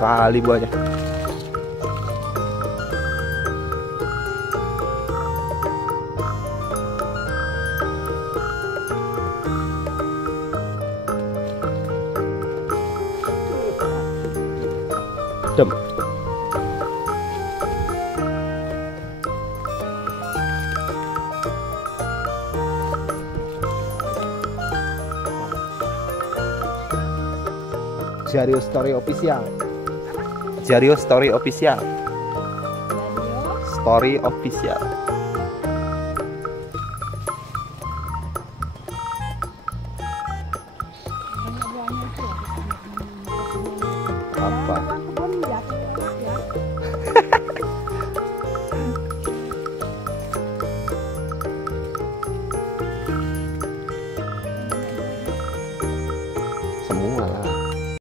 sekali buahnya. Dem. Jario Story Official. Jario Story Official. Story Official. Apa? Semua lah.